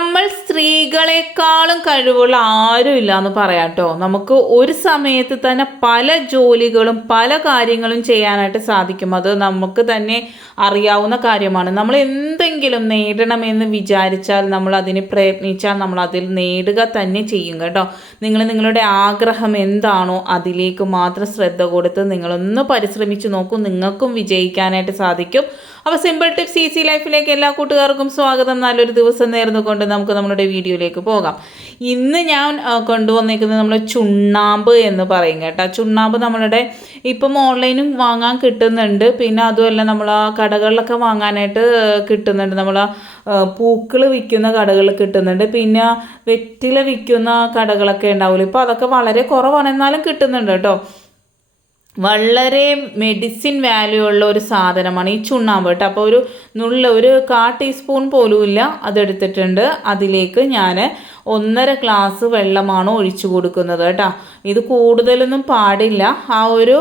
നമ്മൾ സ്ത്രീകളെക്കാളും കഴിവുള്ള ആരും ഇല്ല എന്ന് പറയാം കേട്ടോ. നമുക്ക് ഒരു സമയത്ത് തന്നെ പല ജോലികളും പല കാര്യങ്ങളും ചെയ്യാനായിട്ട് സാധിക്കും. അത് നമുക്ക് തന്നെ അറിയാവുന്ന കാര്യമാണ്. നമ്മൾ എന്തെങ്കിലും നേടണമെന്ന് വിചാരിച്ചാൽ, നമ്മൾ അതിന് പ്രയത്നിച്ചാൽ നമ്മൾ അതിൽ നേടുക തന്നെ ചെയ്യും കേട്ടോ. നിങ്ങളുടെ ആഗ്രഹം എന്താണോ അതിലേക്ക് മാത്രം ശ്രദ്ധ കൊടുത്ത് നിങ്ങളൊന്ന് പരിശ്രമിച്ച് നോക്കൂ, നിങ്ങൾക്കും വിജയിക്കാനായിട്ട് സാധിക്കും. അപ്പോൾ സിമ്പിൾ ടിപ്സ് ഈസി ലൈഫിലേക്ക് എല്ലാ കൂട്ടുകാർക്കും സ്വാഗതം. നല്ലൊരു ദിവസം നേർന്നുകൊണ്ട് നമുക്ക് നമ്മുടെ വീഡിയോയിലേക്ക് പോകാം. ഇന്ന് ഞാൻ കൊണ്ടുവന്നേക്കുന്നത് നമ്മൾ ചുണ്ണാമ്പ് എന്ന് പറയും കേട്ടോ. ചുണ്ണാമ്പ് നമ്മളുടെ ഇപ്പം ഓൺലൈനും വാങ്ങാൻ കിട്ടുന്നുണ്ട്. പിന്നെ അതുമല്ല നമ്മൾ ആ കടകളിലൊക്കെ വാങ്ങാനായിട്ട് കിട്ടുന്നുണ്ട്. നമ്മൾ പൂക്കൾ വിൽക്കുന്ന കടകളിൽ കിട്ടുന്നുണ്ട്. പിന്നെ വെറ്റില വിൽക്കുന്ന കടകളൊക്കെ ഉണ്ടാവില്ല. ഇപ്പോൾ അതൊക്കെ വളരെ കുറവാണ്, എന്നാലും കിട്ടുന്നുണ്ട് കേട്ടോ. വളരെ മെഡിസിൻ വാല്യൂ ഉള്ള ഒരു സാധനമാണ് ഈ ചുണ്ണാമ്പ് കേട്ടോ. അപ്പോൾ ഒരു 1/4 ടീസ്പൂൺ പോലും ഇല്ല അതെടുത്തിട്ടുണ്ട്. അതിലേക്ക് ഞാൻ 1.5 ഗ്ലാസ് വെള്ളമാണ് ഒഴിച്ചു കൊടുക്കുന്നത് കേട്ടോ. ഇത് കൂടുതലൊന്നും പാടില്ല. ആ ഒരു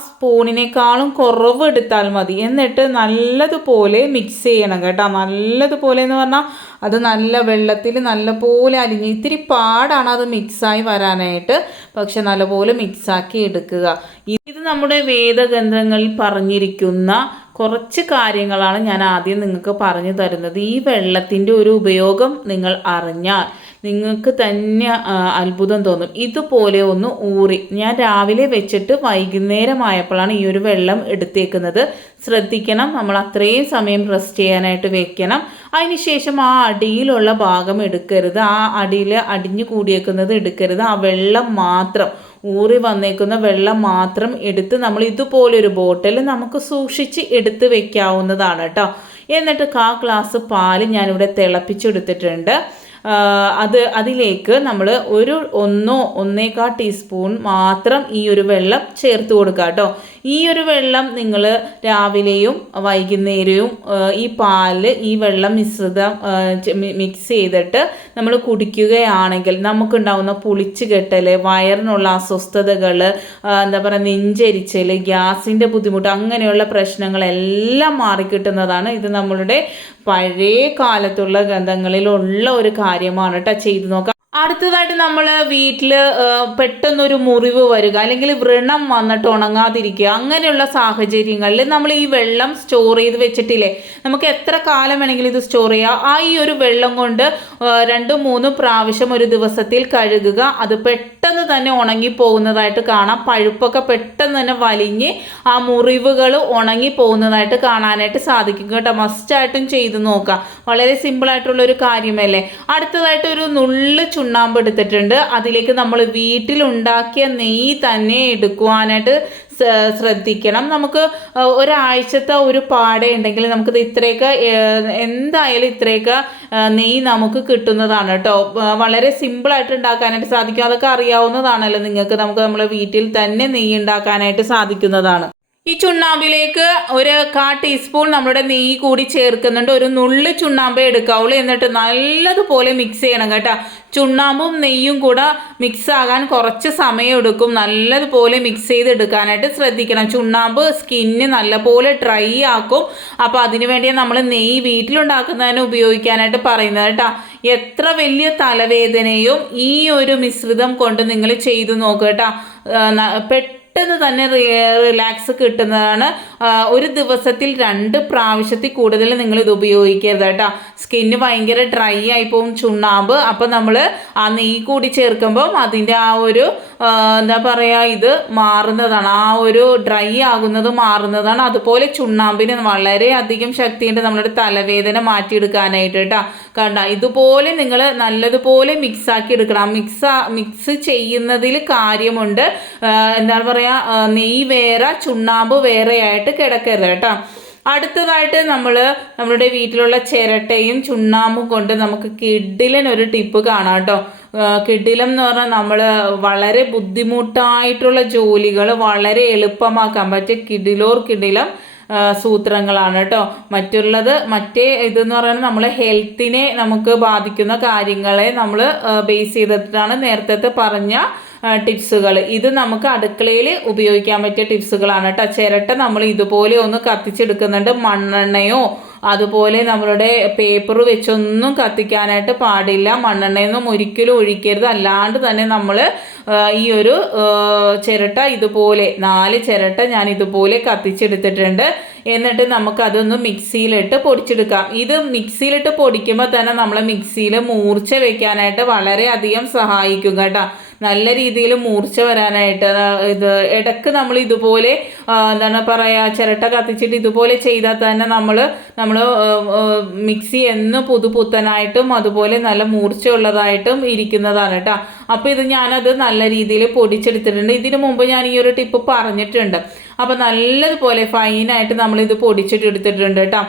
സ്പൂണിനേക്കാളും കുറവ് എടുത്താൽ മതി. എന്നിട്ട് നല്ലതുപോലെ മിക്സ് ചെയ്യണം കേട്ടോ. നല്ലതുപോലെ എന്ന് പറഞ്ഞാൽ അത് നല്ല വെള്ളത്തിൽ നല്ലപോലെ അലിഞ്ഞ്, ഇത്തിരി പാടാണ് അത് മിക്സായി വരാനായിട്ട്, പക്ഷെ നല്ലപോലെ മിക്സാക്കി എടുക്കുക. ഇത് നമ്മുടെ വേദഗ്രന്ഥങ്ങളിൽ പറഞ്ഞിരിക്കുന്ന കുറച്ച് കാര്യങ്ങളാണ് ഞാൻ ആദ്യം നിങ്ങൾക്ക് പറഞ്ഞു തരുന്നത്. ഈ വെള്ളത്തിൻ്റെ ഒരു ഉപയോഗം നിങ്ങൾ അറിഞ്ഞാൽ നിങ്ങൾക്ക് തന്നെ അത്ഭുതം തോന്നും. ഇതുപോലെ ഒന്ന് ഊറി, ഞാൻ രാവിലെ വെച്ചിട്ട് വൈകുന്നേരമായപ്പോഴാണ് ഈ ഒരു വെള്ളം എടുത്തേക്കുന്നത്. ശ്രദ്ധിക്കണം, നമ്മൾ അത്രയും സമയം റെസ്റ്റ് ചെയ്യാനായിട്ട് വെക്കണം. അതിനുശേഷം ആ അടിയിലുള്ള ഭാഗം എടുക്കരുത്, ആ അടിയിൽ അടിഞ്ഞു കൂടിയേക്കുന്നത് എടുക്കരുത്. ആ വെള്ളം മാത്രം, ഊറി വന്നേക്കുന്ന വെള്ളം മാത്രം എടുത്ത് നമ്മൾ ഇതുപോലൊരു ബോട്ടിൽ നമുക്ക് സൂക്ഷിച്ച് എടുത്ത് വെക്കാവുന്നതാണ് കേട്ടോ. എന്നിട്ട് 1/4 ഗ്ലാസ് പാല് ഞാനിവിടെ തിളപ്പിച്ചെടുത്തിട്ടുണ്ട്. അതിലേക്ക് നമ്മൾ 1.25 ടീസ്പൂൺ മാത്രം ഈ ഒരു വെള്ളം ചേർത്ത് കൊടുക്കുക കേട്ടോ. ഈ ഒരു വെള്ളം നിങ്ങൾ രാവിലെയും വൈകുന്നേരവും ഈ പാലിൽ ഈ വെള്ളം മിക്സ് ചെയ്തിട്ട് നമ്മൾ കുടിക്കുകയാണെങ്കിൽ നമുക്കുണ്ടാകുന്ന പുളിച്ച് കെട്ടൽ, വയറിനുള്ള അസ്വസ്ഥതകൾ, എന്താ പറയുക നെഞ്ചരിച്ചൽ, ഗ്യാസിൻ്റെ ബുദ്ധിമുട്ട്, അങ്ങനെയുള്ള പ്രശ്നങ്ങളെല്ലാം മാറിക്കിട്ടുന്നതാണ്. ഇത് നമ്മളുടെ പഴയ കാലത്തുള്ള ഗ്രന്ഥങ്ങളിലുള്ള ഒരു കാര്യമാണ് കേട്ടോ. ചെയ്തു നോക്കാം. അടുത്തതായിട്ട് നമ്മൾ വീട്ടിൽ പെട്ടെന്നൊരു മുറിവ് വരിക, അല്ലെങ്കിൽ വ്രണം വന്നിട്ട് ഉണങ്ങാതിരിക്കുക, അങ്ങനെയുള്ള സാഹചര്യങ്ങളിൽ നമ്മൾ ഈ വെള്ളം സ്റ്റോർ ചെയ്ത് വെച്ചിട്ടില്ലേ, നമുക്ക് എത്ര കാലം വേണമെങ്കിലും ഇത് സ്റ്റോർ ചെയ്യാം. ആ ഈ ഒരു വെള്ളം കൊണ്ട് 2-3 പ്രാവശ്യം ഒരു ദിവസത്തിൽ കഴുകുക. അത് പെട്ടെന്ന് തന്നെ ഉണങ്ങിപ്പോകുന്നതായിട്ട് കാണാം. പഴുപ്പൊക്കെ പെട്ടെന്ന് തന്നെ വലിഞ്ഞ് ആ മുറിവുകൾ ഉണങ്ങിപ്പോകുന്നതായിട്ട് കാണാനായിട്ട് സാധിക്കും കേട്ടോ. മസ്റ്റായിട്ടും ചെയ്ത് നോക്കാം. വളരെ സിമ്പിളായിട്ടുള്ളൊരു കാര്യമല്ലേ. അടുത്തതായിട്ട് ഒരു നുള്ള് ചുണ്ണാമ്പ് എടുത്തിട്ടുണ്ട്. അതിലേക്ക് നമ്മൾ വീട്ടിലുണ്ടാക്കിയ നെയ്യ് തന്നെ എടുക്കുവാനായിട്ട് ശ്രദ്ധിക്കണം. നമുക്ക് ഒരാഴ്ചത്തെ ഒരു പാട ഉണ്ടെങ്കിൽ നമുക്കിത് ഇത്രയൊക്കെ എന്തായാലും ഇത്രയൊക്കെ നെയ്യ് നമുക്ക് കിട്ടുന്നതാണ് കേട്ടോ. വളരെ സിമ്പിളായിട്ട് ഉണ്ടാക്കാനായിട്ട് സാധിക്കും. അതൊക്കെ അറിയാവുന്നതാണല്ലോ നിങ്ങൾക്ക്. നമുക്ക് നമ്മളെ വീട്ടിൽ തന്നെ നെയ്യ് ഉണ്ടാക്കാനായിട്ട് സാധിക്കുന്നതാണ്. ഈ ചുണ്ണാമ്പിലേക്ക് 1/4 ടീസ്പൂൺ നമ്മുടെ നെയ്യ് കൂടി ചേർക്കുന്നുണ്ട്. ഒരു നുള്ളി ചുണ്ണാമ്പേ എടുക്കാവുള്ളൂ. എന്നിട്ട് നല്ലതുപോലെ മിക്സ് ചെയ്യണം കേട്ടോ. ചുണ്ണാമ്പും നെയ്യും കൂടെ മിക്സ് ആകാൻ കുറച്ച് സമയം എടുക്കും. നല്ലതുപോലെ മിക്സ് ചെയ്തെടുക്കാനായിട്ട് ശ്രദ്ധിക്കണം. ചുണ്ണാമ്പ് സ്കിന്ന് നല്ലപോലെ ഡ്രൈ ആക്കും. അപ്പോൾ അതിനു വേണ്ടി നമ്മൾ നെയ്യ് വീട്ടിലുണ്ടാക്കുന്നതിന് ഉപയോഗിക്കാനായിട്ട് പറയുന്നത് കേട്ടോ. എത്ര വലിയ തലവേദനയും ഈ ഒരു മിശ്രിതം കൊണ്ട് നിങ്ങൾ ചെയ്തു നോക്കുക കേട്ടോ. പെട്ടെന്ന് തന്നെ റിലാക്സ് കിട്ടുന്നതാണ്. ഒരു ദിവസത്തിൽ 2 പ്രാവശ്യത്തിൽ കൂടുതൽ നിങ്ങൾ ഇത് ഉപയോഗിക്കരുത് കേട്ടോ. സ്കിന്ന് ഭയങ്കര ഡ്രൈ ആയി പോകും ചുണ്ണാമ്പ്. അപ്പോൾ നമ്മൾ ആ നെയ്യ് കൂടി ചേർക്കുമ്പം അതിൻ്റെ ആ ഒരു എന്താ പറയുക, ഇത് മാറുന്നതാണ്. ആ ഒരു ഡ്രൈ ആകുന്നത് മാറുന്നതാണ്. അതുപോലെ ചുണ്ണാമ്പിന് വളരെയധികം ശക്തിയുണ്ട് നമ്മുടെ തലവേദന മാറ്റിയെടുക്കാനായിട്ട് കേട്ടോ. കണ്ട, ഇതുപോലെ നിങ്ങൾ നല്ലതുപോലെ മിക്സാക്കി എടുക്കണം. മിക്സ് ചെയ്യുന്നതിൽ കാര്യമുണ്ട്. എന്താ പറയുക, നെയ്യ് വേറെ ചുണ്ണാമ്പ് വേറെ ആയിട്ട് കിടക്കരുത് കേട്ടോ. അടുത്തതായിട്ട് നമ്മളുടെ വീട്ടിലുള്ള ചിരട്ടയും ചുണ്ണാമ്പും കൊണ്ട് നമുക്ക് കിഡിലൻ ടിപ്പ് കാണാം കേട്ടോ. കിഡിലം എന്ന് പറഞ്ഞാൽ നമ്മൾ വളരെ ബുദ്ധിമുട്ടായിട്ടുള്ള ജോലികൾ വളരെ എളുപ്പമാക്കാൻ പറ്റിയ കിഡിലം സൂത്രങ്ങളാണ് കേട്ടോ. മറ്റേ ഇതെന്ന് പറയുന്നത് നമ്മളെ ഹെൽത്തിനെ നമുക്ക് ബാധിക്കുന്ന കാര്യങ്ങളെ നമ്മൾ ബേസ് ചെയ്തിട്ടാണ് നേരത്തെ പറഞ്ഞ ടിപ്സുകൾ. ഇത് നമുക്ക് അടുക്കളയിൽ ഉപയോഗിക്കാൻ പറ്റിയ ടിപ്സുകളാണ് കേട്ടോ. ചിരട്ട നമ്മൾ ഇതുപോലെ ഒന്ന് കത്തിച്ചെടുക്കുന്നുണ്ട്. മണ്ണെണ്ണയോ അതുപോലെ നമ്മളുടെ പേപ്പർ വെച്ചൊന്നും കത്തിക്കാനായിട്ട് പാടില്ല. മണ്ണെണ്ണയൊന്നും ഒരിക്കലും ഒഴിക്കരുത്. അല്ലാണ്ട് തന്നെ നമ്മൾ ഈ ഒരു ചിരട്ട ഇതുപോലെ 4 ചിരട്ട ഞാൻ ഇതുപോലെ കത്തിച്ചെടുത്തിട്ടുണ്ട്. എന്നിട്ട് നമുക്കതൊന്ന് മിക്സിയിലിട്ട് പൊടിച്ചെടുക്കാം. ഇത് മിക്സിയിലിട്ട് പൊടിക്കുമ്പോൾ തന്നെ നമ്മളെ മിക്സിയിൽ മൂർച്ച വെക്കാനായിട്ട് വളരെയധികം സഹായിക്കും കേട്ടോ. നല്ല രീതിയിൽ മൂർച്ച വരാനായിട്ട് ഇത് ഇടയ്ക്ക് നമ്മൾ ഇതുപോലെ എന്താണ് പറയുക, ചിരട്ട കത്തിച്ചിട്ട് ഇതുപോലെ ചെയ്താൽ തന്നെ നമ്മൾ മിക്സി എന്ന് പുതുപുത്തനായിട്ടും അതുപോലെ നല്ല മൂർച്ചയുള്ളതായിട്ടും ഇരിക്കുന്നതാണ് കേട്ടോ. അപ്പോൾ ഇത് ഞാനത് നല്ല രീതിയിൽ പൊടിച്ചെടുത്തിട്ടുണ്ട്. ഇതിനു മുമ്പ് ഞാൻ ഈ ഒരു ടിപ്പ് പറഞ്ഞിട്ടുണ്ട്. അപ്പോൾ നല്ലതുപോലെ ഫൈനായിട്ട് നമ്മളിത് പൊടിച്ചിട്ടെടുത്തിട്ടുണ്ട് കേട്ടോ.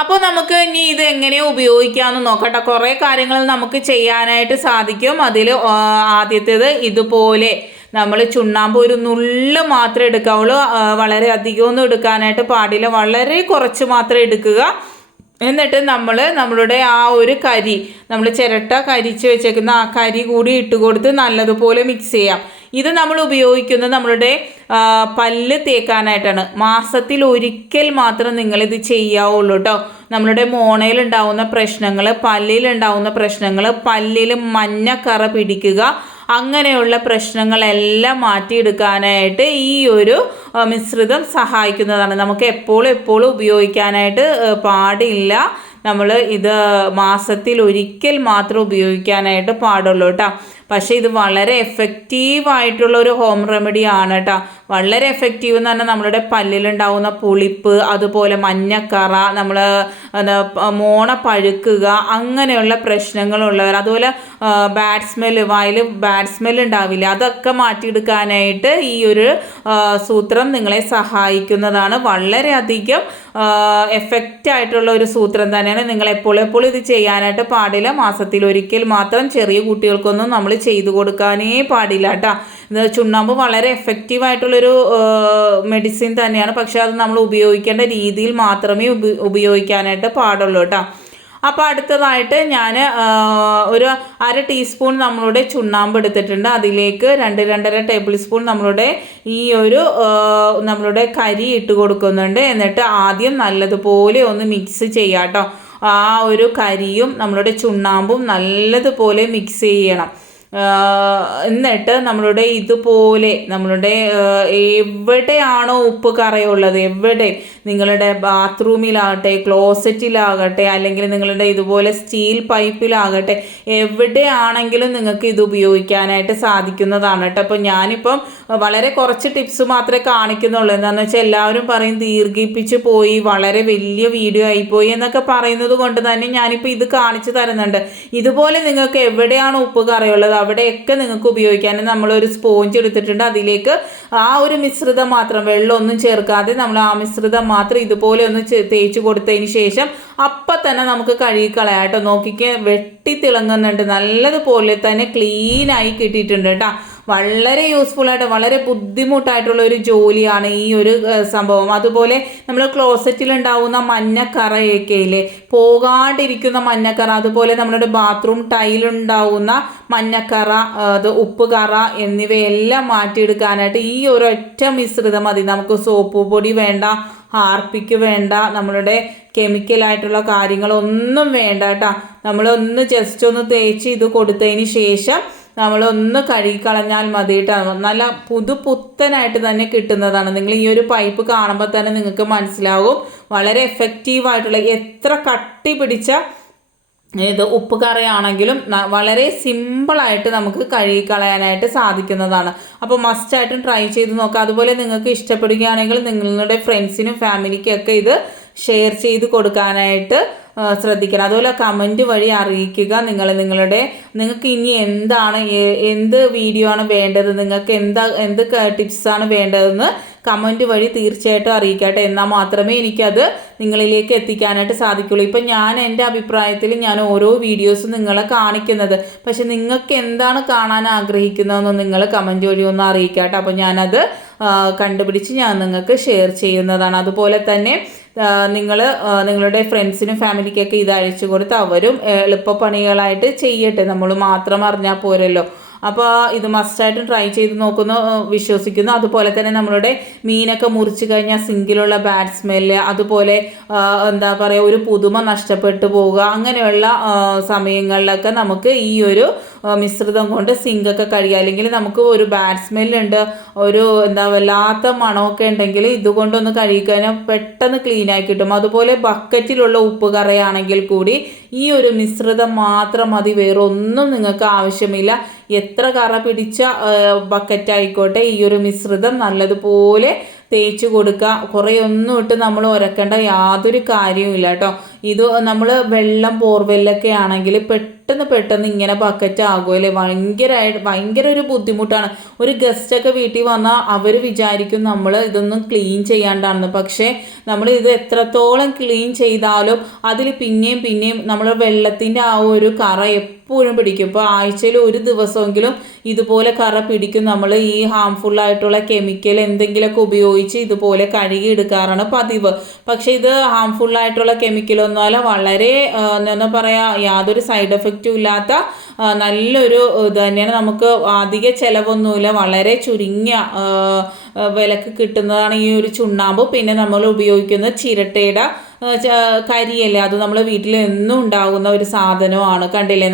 അപ്പോൾ നമുക്ക് ഇനി ഇത് എങ്ങനെ ഉപയോഗിക്കാമെന്ന് നോക്കട്ടെ. കുറേ കാര്യങ്ങൾ നമുക്ക് ചെയ്യാനായിട്ട് സാധിക്കും. അതിൽ ആദ്യത്തേത് ഇതുപോലെ നമ്മൾ ചുണ്ണാമ്പ് ഒരു നുള്ള് മാത്രമേ എടുക്കാവുള്ളൂ. വളരെ അധികമൊന്നും എടുക്കാനായിട്ട് പാടില്ല. വളരെ കുറച്ച് മാത്രമേ എടുക്കുക. എന്നിട്ട് നമ്മളുടെ ആ ഒരു കരി, നമ്മൾ ചിരട്ട കരിച്ച് വെച്ചേക്കുന്ന ആ കരി കൂടി ഇട്ട് കൊടുത്ത് നല്ലതുപോലെ മിക്സ് ചെയ്യാം. ഇത് നമ്മൾ ഉപയോഗിക്കുന്നത് നമ്മളുടെ പല്ല് തേക്കാനായിട്ടാണ്. മാസത്തിൽ ഒരിക്കൽ മാത്രം നിങ്ങളിത് ചെയ്യാവുള്ളൂ കേട്ടോ. നമ്മളുടെ മോണയിലുണ്ടാവുന്ന പ്രശ്നങ്ങൾ, പല്ലിലുണ്ടാവുന്ന പ്രശ്നങ്ങൾ, പല്ലിൽ മഞ്ഞക്കറ പിടിക്കുക, അങ്ങനെയുള്ള പ്രശ്നങ്ങളെല്ലാം മാറ്റിയെടുക്കാനായിട്ട് ഈ ഒരു മിശ്രിതം സഹായിക്കുന്നതാണ്. നമുക്ക് എപ്പോഴും ഉപയോഗിക്കാനായിട്ട് പാടില്ല. നമ്മൾ ഇത് മാസത്തിൽ ഒരിക്കൽ മാത്രം ഉപയോഗിക്കാനായിട്ട് പാടുള്ളൂ കേട്ടോ. പക്ഷേ ഇത് വളരെ എഫക്റ്റീവായിട്ടുള്ള ഒരു ഹോം റെമഡി ആണ് കേട്ടോ. വളരെ എഫക്റ്റീവ് എന്ന് പറഞ്ഞാൽ നമ്മളുടെ പല്ലിലുണ്ടാവുന്ന പുളിപ്പ്, അതുപോലെ മഞ്ഞക്കറ, നമ്മൾ മോണ പഴുക്കുക, അങ്ങനെയുള്ള പ്രശ്നങ്ങളുള്ളവർ, അതുപോലെ ബാഡ് സ്മെല്ല്, വായിൽ ബാഡ് സ്മെല്ല് ഉണ്ടാവില്ല, അതൊക്കെ മാറ്റിയെടുക്കാനായിട്ട് ഈ ഒരു സൂത്രം നിങ്ങളെ സഹായിക്കുന്നതാണ്. വളരെയധികം എഫക്റ്റായിട്ടുള്ള ഒരു സൂത്രം തന്നെയാണ്. നിങ്ങൾ എപ്പോഴും ഇത് ചെയ്യാനായിട്ട് പാടില്ല. മാസത്തിൽ ഒരിക്കൽ മാത്രം. ചെറിയ കുട്ടികൾക്കൊന്നും നമ്മൾ ചെയ്തു കൊടുക്കാനേ പാടില്ല കേട്ടോ. ചുണ്ണാമ്പ് വളരെ എഫക്റ്റീവായിട്ടുള്ളൊരു മെഡിസിൻ തന്നെയാണ്. പക്ഷെ അത് നമ്മൾ ഉപയോഗിക്കേണ്ട രീതിയിൽ മാത്രമേ ഉപയോഗിക്കാനായിട്ട് പാടുള്ളൂ കേട്ടോ. അപ്പോൾ അടുത്തതായിട്ട് ഞാൻ ഒരു 1/2 ടീസ്പൂൺ നമ്മളുടെ ചുണ്ണാമ്പ് എടുത്തിട്ടുണ്ട്. അതിലേക്ക് 2-2.5 ടേബിൾ സ്പൂൺ നമ്മളുടെ ഈ ഒരു നമ്മളുടെ കരി ഇട്ട് കൊടുക്കുന്നുണ്ട്. എന്നിട്ട് ആദ്യം നല്ലതുപോലെ ഒന്ന് മിക്സ് ചെയ്യാം കേട്ടോ. ആ ഒരു കരിയും നമ്മളുടെ ചുണ്ണാമ്പും നല്ലതുപോലെ മിക്സ് ചെയ്യണം. എന്നിട്ട് നമ്മളുടെ ഇതുപോലെ നമ്മളുടെ എവിടെയാണോ ഉപ്പ് കറയുള്ളത്, എവിടെ നിങ്ങളുടെ ബാത്റൂമിലാകട്ടെ, ക്ലോസറ്റിലാകട്ടെ, അല്ലെങ്കിൽ നിങ്ങളുടെ ഇതുപോലെ സ്റ്റീൽ പൈപ്പിലാകട്ടെ, എവിടെയാണെങ്കിലും നിങ്ങൾക്ക് ഇത് ഉപയോഗിക്കാനായിട്ട് സാധിക്കുന്നതാണ് കേട്ടോ. അപ്പോൾ ഞാനിപ്പം വളരെ കുറച്ച് ടിപ്സ് മാത്രമേ കാണിക്കുന്നുള്ളൂ. എന്താണെന്ന് വെച്ചാൽ എല്ലാവരും പറയും ദീർഘിപ്പിച്ച് പോയി, വളരെ വലിയ വീഡിയോ ആയിപ്പോയി എന്നൊക്കെ പറയുന്നത് കൊണ്ട് തന്നെ ഞാനിപ്പോൾ ഇത് കാണിച്ചു തരുന്നുണ്ട്. ഇതുപോലെ നിങ്ങൾക്ക് എവിടെയാണ് ഉപ്പ് കറയുള്ളത് അവിടെയൊക്കെ നിങ്ങൾക്ക് ഉപയോഗിക്കാൻ നമ്മളൊരു സ്പോഞ്ച് എടുത്തിട്ടുണ്ട്. അതിലേക്ക് ആ ഒരു മിശ്രിതം മാത്രം, വെള്ളമൊന്നും ചേർക്കാതെ നമ്മൾ ആ മിശ്രിതം മാത്രം ഇതുപോലെ ഒന്ന് തേച്ച് കൊടുത്തതിന് ശേഷം അപ്പം തന്നെ നമുക്ക് കഴുകിക്കളയാം കേട്ടോ. നോക്കിക്ക് വെട്ടി തിളങ്ങുന്നുണ്ട്, നല്ലതുപോലെ തന്നെ ക്ലീനായി കിട്ടിയിട്ടുണ്ട് കേട്ടോ. വളരെ യൂസ്ഫുള്ളായിട്ട് വളരെ ബുദ്ധിമുട്ടായിട്ടുള്ള ഒരു ജോലിയാണ് ഈ ഒരു സംഭവം. അതുപോലെ നമ്മൾ ക്ലോസറ്റിലുണ്ടാവുന്ന മഞ്ഞക്കറയൊക്കെ ഇല്ലേ, പോകാണ്ടിരിക്കുന്ന മഞ്ഞക്കറ, അതുപോലെ നമ്മുടെ ബാത്റൂം ടൈലുണ്ടാവുന്ന മഞ്ഞക്കറ, അത് ഉപ്പ് കറ എന്നിവയെല്ലാം മാറ്റിയെടുക്കാനായിട്ട് ഈ ഒരൊറ്റ മിശ്രിതം മതി. നമുക്ക് സോപ്പ് പൊടി വേണ്ട, ഹാർപ്പിക്ക് വേണ്ട, നമ്മളുടെ കെമിക്കലായിട്ടുള്ള കാര്യങ്ങളൊന്നും വേണ്ട കേട്ടോ. നമ്മളൊന്ന് ജസ്റ്റ് ഒന്ന് തേച്ച് ഇത് കൊടുത്തതിന് ശേഷം നമ്മളൊന്ന് കഴുകിക്കളഞ്ഞാൽ മതി കേട്ടോ. നല്ല പുതുപുത്തനായിട്ട് തന്നെ കിട്ടുന്നതാണ്. നിങ്ങൾ ഈ ഒരു പൈപ്പ് കാണുമ്പോൾ തന്നെ നിങ്ങൾക്ക് മനസ്സിലാവും വളരെ എഫക്റ്റീവായിട്ടുള്ള, എത്ര കട്ടി പിടിച്ച ഇത് ഉപ്പ് കറയാണെങ്കിലും വളരെ സിമ്പിളായിട്ട് നമുക്ക് കഴുകിക്കളയാനായിട്ട് സാധിക്കുന്നതാണ്. അപ്പോൾ മസ്റ്റായിട്ടും ട്രൈ ചെയ്ത് നോക്കുക. അതുപോലെ നിങ്ങൾക്ക് ഇഷ്ടപ്പെടുകയാണെങ്കിൽ നിങ്ങളുടെ ഫ്രണ്ട്സിനും ഫാമിലിക്കൊക്കെ ഇത് ഷെയർ ചെയ്ത് കൊടുക്കാനായിട്ട് ശ്രദ്ധിക്കണം. അതുപോലെ കമൻറ്റ് വഴി അറിയിക്കുക നിങ്ങൾക്ക് ഇനി എന്ത് വീഡിയോ ആണ് വേണ്ടത്, നിങ്ങൾക്ക് എന്ത് ടിപ്സാണ് വേണ്ടതെന്ന് കമൻറ്റ് വഴി തീർച്ചയായിട്ടും അറിയിക്കട്ടെ. എന്നാൽ മാത്രമേ എനിക്കത് നിങ്ങളിലേക്ക് എത്തിക്കാനായിട്ട് സാധിക്കുള്ളൂ. ഇപ്പം ഞാൻ എൻ്റെ അഭിപ്രായത്തിൽ ഞാൻ ഓരോ വീഡിയോസും നിങ്ങളെ കാണിക്കുന്നത്, പക്ഷെ നിങ്ങൾക്ക് എന്താണ് കാണാൻ ആഗ്രഹിക്കുന്നതെന്ന് നിങ്ങൾ കമൻറ്റ് വഴി ഒന്ന് അറിയിക്കട്ടെ. അപ്പോൾ ഞാനത് കണ്ടുപിടിച്ച് ഞാൻ നിങ്ങൾക്ക് ഷെയർ ചെയ്യുന്നതാണ്. അതുപോലെ തന്നെ നിങ്ങളുടെ ഫ്രണ്ട്സിനും ഫാമിലിക്കൊക്കെ ഇത് അയച്ചു കൊടുത്ത് അവരും എളുപ്പപ്പണികളായിട്ട് ചെയ്യട്ടെ. നമ്മൾ മാത്രം അറിഞ്ഞാൽ പോരല്ലോ. അപ്പോൾ ഇത് മസ്റ്റായിട്ടും ട്രൈ ചെയ്ത് നോക്കുന്നു വിശ്വസിക്കുന്നു. അതുപോലെ തന്നെ നമ്മളുടെ മീനൊക്കെ മുറിച്ച് കഴിഞ്ഞാൽ സിങ്കിലുള്ള ബാഡ് സ്മെല്ല്, അതുപോലെ എന്താ പറയുക ഒരു പുതുമ നഷ്ടപ്പെട്ടു പോവുക, അങ്ങനെയുള്ള സമയങ്ങളിലൊക്കെ നമുക്ക് ഈ ഒരു മിശ്രിതം കൊണ്ട് സിങ്കൊക്കെ കഴുകുക. അല്ലെങ്കിൽ നമുക്ക് ഒരു ബാഡ് സ്മെല്ലുണ്ട്, ഒരു എന്താ വല്ലാത്ത മണമൊക്കെ ഉണ്ടെങ്കിൽ ഇതുകൊണ്ടൊന്ന് കഴുകിക്കഴിഞ്ഞാൽ പെട്ടെന്ന് ക്ലീനായി കിട്ടും. അതുപോലെ ബക്കറ്റിലുള്ള ഉപ്പ് കറയാണെങ്കിൽ കൂടി ഈ ഒരു മിശ്രിതം മാത്രം മതി, വേറെ ഒന്നും നിങ്ങൾക്ക് ആവശ്യമില്ല. എത്ര കറ പിടിച്ച ബക്കറ്റ് ആയിക്കോട്ടെ ഈ ഒരു മിശ്രിതം നല്ലതുപോലെ തേച്ച് കൊടുക്കുക. കുറേ ഒന്നും ഇട്ട് നമ്മൾ ഉരക്കേണ്ട യാതൊരു കാര്യവുമില്ല കേട്ടോ. ഇത് നമ്മൾ വെള്ളം ബോർവെല്ലൊക്കെ ആണെങ്കിൽ പെട്ടെന്ന് ഇങ്ങനെ ബക്കറ്റ് ആകുമല്ലേ, ഭയങ്കര ഒരു ബുദ്ധിമുട്ടാണ്. ഒരു ഗസ്റ്റൊക്കെ വീട്ടിൽ വന്നാൽ അവർ വിചാരിക്കും നമ്മൾ ഇതൊന്നും ക്ലീൻ ചെയ്യാണ്ടാണെന്ന്. പക്ഷേ നമ്മൾ ഇത് എത്രത്തോളം ക്ലീൻ ചെയ്താലും അതിൽ പിന്നെയും നമ്മൾ വെള്ളത്തിൻ്റെ ആ ഒരു കറ എപ്പോഴും പിടിക്കും. ഇപ്പോൾ ആഴ്ചയിൽ ഒരു ദിവസമെങ്കിലും ഇതുപോലെ കറ പിടിക്കും. നമ്മൾ ഈ ഹാംഫുള്ളായിട്ടുള്ള കെമിക്കൽ എന്തെങ്കിലുമൊക്കെ ഉപയോഗിച്ച് ഇതുപോലെ കഴുകി എടുക്കാറാണ് പതിവ്. പക്ഷേ ഇത് ഹാംഫുള്ളായിട്ടുള്ള കെമിക്കലൊന്നുമല്ല, വളരെ എന്താ പറയുക യാതൊരു സൈഡ് എഫക്റ്റും ഇല്ലാത്ത നല്ലൊരു ഇത് തന്നെയാണ്. നമുക്ക് അധിക ചിലവൊന്നുമില്ല, വളരെ ചുരുങ്ങിയ വിലക്ക് കിട്ടുന്നതാണ് ഈ ഒരു ചുണ്ണാമ്പ്. പിന്നെ നമ്മൾ ഉപയോഗിക്കുന്ന ചിരട്ടയുടെ കരിയല്ലേ, അത് നമ്മൾ വീട്ടിൽ എന്നും ഉണ്ടാകുന്ന ഒരു സാധനമാണ്. കണ്ടില്ലേ,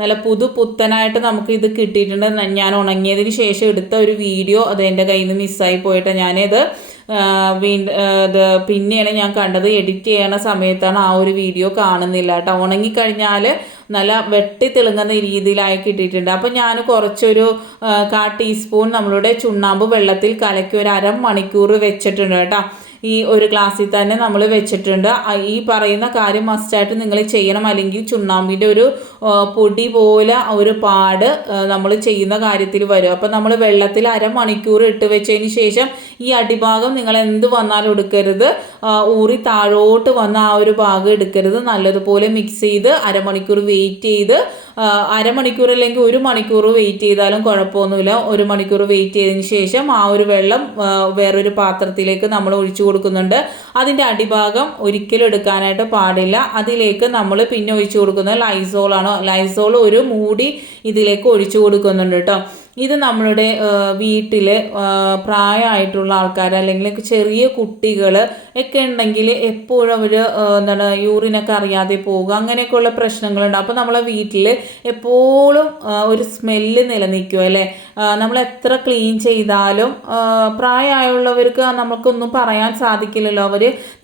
നല്ല പുത്തനായിട്ട് നമുക്ക് ഇത് കിട്ടിയിട്ടുണ്ട്. ഞാൻ ഉണങ്ങിയതിന് ശേഷം എടുത്ത ഒരു വീഡിയോ അത് എൻ്റെ കയ്യിൽ നിന്ന് മിസ്സായി പോയിട്ട് ഞാനിത് പിന്നെയാണ് ഞാൻ കണ്ടത്. എഡിറ്റ് ചെയ്യണ സമയത്താണ് ആ ഒരു വീഡിയോ കാണുന്നില്ല കേട്ടോ. ഉണങ്ങിക്കഴിഞ്ഞാൽ നല്ല വെട്ടി തിളങ്ങുന്ന രീതിയിലായി കിട്ടിയിട്ടുണ്ട്. അപ്പോൾ ഞാൻ കുറച്ചൊരു 1/4 ടീസ്പൂൺ നമ്മളുടെ ചുണ്ണാമ്പ് വെള്ളത്തിൽ കലക്കി ഒരു അരമണിക്കൂർ വെച്ചിട്ടുണ്ട് കേട്ടോ. ഈ ഒരു ഗ്ലാസ്സിൽ തന്നെ നമ്മൾ വെച്ചിട്ടുണ്ട്. ഈ പറയുന്ന കാര്യം മസ്റ്റായിട്ട് നിങ്ങൾ ചെയ്യണം, അല്ലെങ്കിൽ ചുണ്ണാമ്പിൻ്റെ ഒരു പൊടി പോലെ ഒരു പാട് നമ്മൾ ചെയ്യുന്ന കാര്യത്തിൽ വരും. അപ്പം നമ്മൾ വെള്ളത്തിൽ അരമണിക്കൂർ ഇട്ട് വെച്ചതിന് ശേഷം ഈ അടിഭാഗം നിങ്ങൾ എന്ത് വന്നാലും എടുക്കരുത്, ഊറി താഴോട്ട് വന്ന ആ ഒരു ഭാഗം എടുക്കരുത്. നല്ലതുപോലെ മിക്സ് ചെയ്ത് അരമണിക്കൂർ വെയിറ്റ് ചെയ്ത്, അരമണിക്കൂർ അല്ലെങ്കിൽ 1 മണിക്കൂർ വെയിറ്റ് ചെയ്താലും കുഴപ്പമൊന്നുമില്ല. 1 മണിക്കൂർ വെയിറ്റ് ചെയ്തതിന് ശേഷം ആ ഒരു വെള്ളം വേറൊരു പാത്രത്തിലേക്ക് നമ്മൾ ഒഴിച്ചു കൊടുക്കുന്നുണ്ട്. അതിൻ്റെ അടിഭാഗം ഒരിക്കലും എടുക്കാനായിട്ട് പാടില്ല. അതിലേക്ക് നമ്മൾ പിന്നെ ഒഴിച്ചു കൊടുക്കുന്നത് ലൈസോളാണ്. ലൈസോൾ ഒരു മൂടി ഇതിലേക്ക് ഒഴിച്ചു കൊടുക്കുന്നുണ്ട് കേട്ടോ. ഇത് നമ്മളുടെ വീട്ടിൽ പ്രായമായിട്ടുള്ള ആൾക്കാർ അല്ലെങ്കിൽ ചെറിയ കുട്ടികൾ ഒക്കെ ഉണ്ടെങ്കിൽ എപ്പോഴും അവർ യൂറിനൊക്കെ അറിയാതെ പോകുക, അങ്ങനെയൊക്കെയുള്ള പ്രശ്നങ്ങളുണ്ട്. അപ്പോൾ നമ്മളെ വീട്ടിൽ എപ്പോഴും ഒരു സ്മെല്ല് നിലനിൽക്കും അല്ലേ. നമ്മൾ എത്ര ക്ലീൻ ചെയ്താലും പ്രായമായുള്ളവർക്ക് നമുക്കൊന്നും പറയാൻ സാധിക്കില്ലല്ലോ.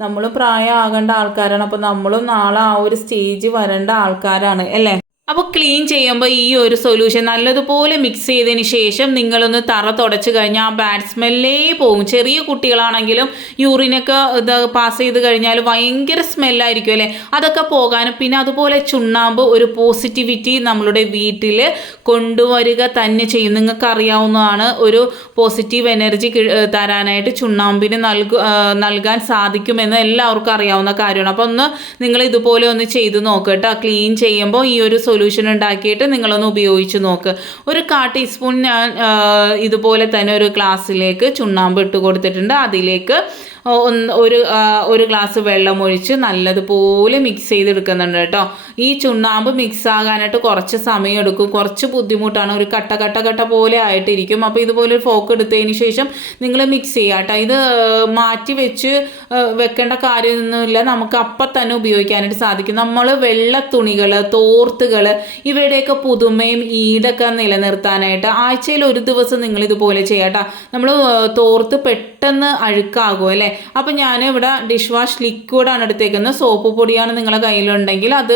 നമ്മളും പ്രായമാകേണ്ട ആൾക്കാരാണ്. അപ്പോൾ നമ്മളും നാളെ ആ ഒരു സ്റ്റേജ് വരേണ്ട ആൾക്കാരാണ് അല്ലേ. അപ്പോൾ ക്ലീൻ ചെയ്യുമ്പോൾ ഈ ഒരു സൊല്യൂഷൻ നല്ലതുപോലെ മിക്സ് ചെയ്തതിന് ശേഷം നിങ്ങളൊന്ന് തറ തുടച്ച് കഴിഞ്ഞാൽ ആ ബാഡ് സ്മെല്ലേ പോകും. ചെറിയ കുട്ടികളാണെങ്കിലും യൂറിനൊക്കെ ഇത് പാസ് ചെയ്ത് കഴിഞ്ഞാൽ ഭയങ്കര സ്മെല്ലായിരിക്കും അല്ലേ. അതൊക്കെ പോകാനും പിന്നെ അതുപോലെ ചുണ്ണാമ്പ് ഒരു പോസിറ്റിവിറ്റി നമ്മളുടെ വീട്ടിൽ കൊണ്ടുവരിക തന്നെ ചെയ്യും. നിങ്ങൾക്കറിയാവുന്നതാണ്, ഒരു പോസിറ്റീവ് എനർജി തരാനായിട്ട് ചുണ്ണാമ്പിന് നൽകാൻ സാധിക്കുമെന്ന് എല്ലാവർക്കും അറിയാവുന്ന കാര്യമാണ്. അപ്പോൾ നിങ്ങൾ ഇതുപോലെ ഒന്ന് ചെയ്ത് നോക്കട്ടോ. ക്ലീൻ ചെയ്യുമ്പോൾ ഈ ഒരു സൊല്യൂഷൻ ഉണ്ടാക്കിയിട്ട് നിങ്ങളൊന്ന് ഉപയോഗിച്ച് നോക്ക്. ഒരു 1/4 ടീസ്പൂൺ ഞാൻ ഇതുപോലെ തന്നെ ഒരു ഗ്ലാസ്സിലേക്ക് ചുണ്ണാമ്പ് ഇട്ട് കൊടുത്തിട്ടുണ്ട്. അതിലേക്ക് ഒരു ഗ്ലാസ് വെള്ളം ഒഴിച്ച് നല്ലതുപോലെ മിക്സ് ചെയ്തെടുക്കുന്നുണ്ട് കേട്ടോ. ഈ ചുണ്ണാമ്പ് മിക്സ് ആകാനായിട്ട് കുറച്ച് സമയം എടുക്കും, കുറച്ച് ബുദ്ധിമുട്ടാണ്, ഒരു കട്ട പോലെ ആയിട്ടിരിക്കും. അപ്പോൾ ഇതുപോലെ ഒരു ഫോക്ക് എടുത്തതിന് ശേഷം നിങ്ങൾ മിക്സ് ചെയ്യുക കേട്ടോ. ഇത് മാറ്റി വെക്കേണ്ട കാര്യമൊന്നുമില്ല, നമുക്ക് അപ്പം തന്നെ ഉപയോഗിക്കാനായിട്ട് സാധിക്കും. നമ്മൾ വെള്ള തുണികൾ, തോർത്തുകൾ, ഇവയുടെയൊക്കെ പുതുമയും ഈടൊക്കെ നിലനിർത്താനായിട്ട് ആഴ്ചയിൽ ഒരു ദിവസം നിങ്ങൾ ഇതുപോലെ ചെയ്യാം കേട്ടോ. നമ്മൾ തോർത്ത് പെട്ടെന്ന് അഴുക്കാകും അല്ലേ. അപ്പം ഞാൻ ഇവിടെ ഡിഷ് വാഷ് ലിക്വിഡാണ് എടുത്തേക്കുന്നത്. സോപ്പ് പൊടിയാണ് നിങ്ങളുടെ കയ്യിലുണ്ടെങ്കിൽ അത്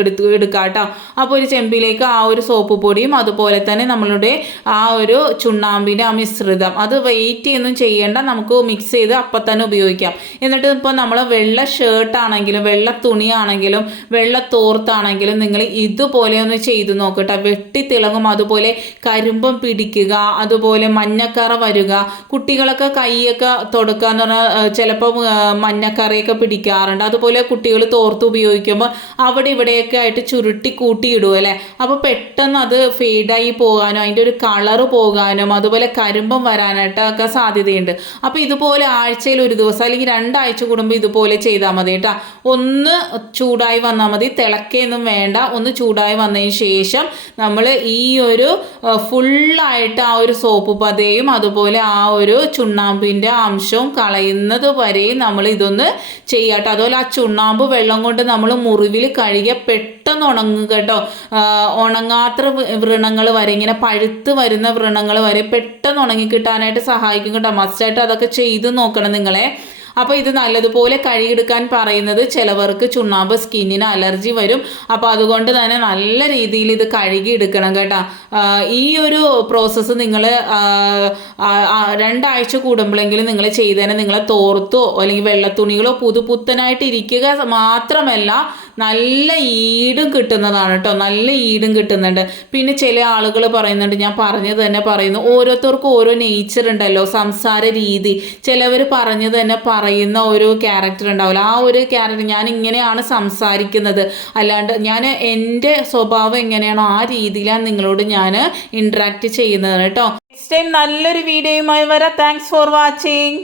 എടുക്കാം കേട്ടോ. അപ്പോൾ ഒരു ചെമ്പിലേക്ക് ആ ഒരു സോപ്പ് പൊടിയും അതുപോലെ തന്നെ നമ്മളുടെ ആ ഒരു ചുണ്ണാമ്പിൻ്റെ ആ മിശ്രിതം അത് വെയിറ്റ് ചെയ്യുന്നു ചെയ്യേണ്ട, നമുക്ക് മിക്സ് ചെയ്ത് അപ്പം തന്നെ ഉപയോഗിക്കാം. എന്നിട്ട് ഇപ്പോൾ നമ്മൾ വെള്ള ഷർട്ടാണെങ്കിലും വെള്ള തുണിയാണെങ്കിലും വെള്ള തോർത്താണെങ്കിലും നിങ്ങൾ ഇതുപോലെ ഒന്ന് ചെയ്ത് നോക്കട്ടെ. വെട്ടി തിളങ്ങും. അതുപോലെ കരിമ്പം പിടിക്കുക, അതുപോലെ മഞ്ഞക്കറ വരിക, കുട്ടികളൊക്കെ കൈയൊക്കെ തുടക്കുക എന്ന് പറഞ്ഞാൽ ചിലപ്പോൾ മഞ്ഞക്കറിയൊക്കെ പിടിക്കാറുണ്ട്. അതുപോലെ കുട്ടികൾ തോർത്ത് ഉപയോഗിക്കുമ്പോൾ അവിടെ ഇവിടെയൊക്കെ ആയിട്ട് ചുരുട്ടി കൂട്ടിയിടും അല്ലേ. അപ്പോൾ പെട്ടെന്ന് അത് ഫെയ്ഡായി പോകാനും അതിൻ്റെ ഒരു കളറ് പോകാനും അതുപോലെ കരിമ്പം വരാനായിട്ടൊക്കെ സാധ്യതയുണ്ട്. അപ്പോൾ ഇതുപോലെ ആഴ്ചയിൽ ഒരു ദിവസം അല്ലെങ്കിൽ 2 ആഴ്ച കൂടുമ്പോൾ ഇതുപോലെ ചെയ്താൽ മതി കേട്ടോ. ഒന്ന് ചൂടായി വന്നാൽ മതി, തിളക്കൊന്നും വേണ്ട. ഒന്ന് ചൂടായി വന്നതിന് ശേഷം നമ്മൾ ഈ ഒരു ഫുള്ളായിട്ട് ആ ഒരു സോപ്പ് പതയും അതുപോലെ ആ ഒരു ചുണ്ണാമ്പിൻ്റെ അംശവും കളയുന്നത് വരെയും നമ്മൾ ഇതൊന്ന് ചെയ്യാട്ടോ. അതുപോലെ ആ ചുണ്ണാമ്പ് വെള്ളം കൊണ്ട് നമ്മൾ മുറിവിൽ കഴുകിയ പെട്ടെന്ന് ഉണങ്ങും കേട്ടോ. ഉണങ്ങാത്ത വ്രണങ്ങൾ വരെ, ഇങ്ങനെ പഴുത്ത് വരുന്ന വ്രണങ്ങൾ വരെ പെട്ടെന്ന് ഉണങ്ങി കിട്ടാനായിട്ട് സഹായിക്കും കേട്ടോ. മസ്റ്റായിട്ട് അതൊക്കെ ചെയ്ത് നോക്കണം നിങ്ങളെ. അപ്പോൾ ഇത് നല്ലതുപോലെ കഴുകിയെടുക്കാൻ പറയുന്നത് ചിലവർക്ക് ചുണ്ണാമ്പ് സ്കിന്നിന് അലർജി വരും. അപ്പോൾ അതുകൊണ്ട് തന്നെ നല്ല രീതിയിൽ ഇത് കഴുകിയെടുക്കണം കേട്ടോ. ഈ ഒരു പ്രോസസ്സ് നിങ്ങൾ 2 ആഴ്ച കൂടുമ്പോഴെങ്കിലും നിങ്ങൾ ചെയ്തതിന് നിങ്ങളെ തോർത്തോ അല്ലെങ്കിൽ വെള്ളത്തുണികളോ പുതുപുത്തനായിട്ട് ഇരിക്കുക മാത്രമല്ല നല്ല ഈടും കിട്ടുന്നതാണ് കേട്ടോ. നല്ല ഈടും കിട്ടുന്നുണ്ട്. പിന്നെ ചില ആളുകൾ പറയുന്നുണ്ട്, ഞാൻ പറഞ്ഞത് തന്നെ പറയുന്നു, ഓരോരുത്തർക്കും ഓരോ നേച്ചർ ഉണ്ടല്ലോ, സംസാര രീതി. ചിലവർ പറഞ്ഞത് തന്നെ പറയുന്ന ഒരു ക്യാരക്ടർ ഉണ്ടാവില്ല. ആ ഒരു ക്യാരക്ടർ ഞാൻ ഇങ്ങനെയാണ് സംസാരിക്കുന്നത്, അല്ലാണ്ട് ഞാൻ എൻ്റെ സ്വഭാവം എങ്ങനെയാണോ ആ രീതിയിലാണ് നിങ്ങളോട് ഞാൻ ഇൻട്രാക്ട് ചെയ്യുന്നത് കേട്ടോ. നെക്സ്റ്റ് ടൈം നല്ലൊരു വീഡിയോയുമായി വരാം. Thanks for watching.